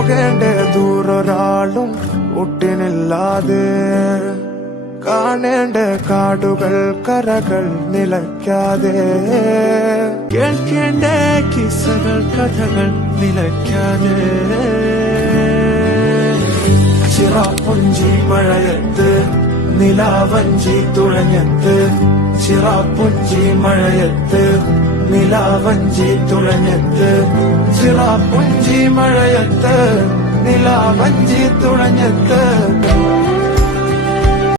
പോകേണ്ട ദൂരൊരാളും ഒട്ടിനില്ലാതെ കാണേണ്ട കാടുകൾ കരകൾ നിലയ്ക്കാതെ കേൾക്കേണ്ട കിസ്സകൾ കഥകൾ നിലയ്ക്കാതെ ചിറാപ്പുഞ്ചി മഴയത്ത് നിലാവഞ്ചി തുഴഞ്ഞത്ത് ചിറാപ്പുഞ്ചി മഴയത്ത് നിലാവഞ്ചി തുഴഞ്ഞത്ത് ചിറാപ്പുഞ്ചി മഴയത്ത് നിലാവഞ്ചി തുഴഞ്ഞത്ത്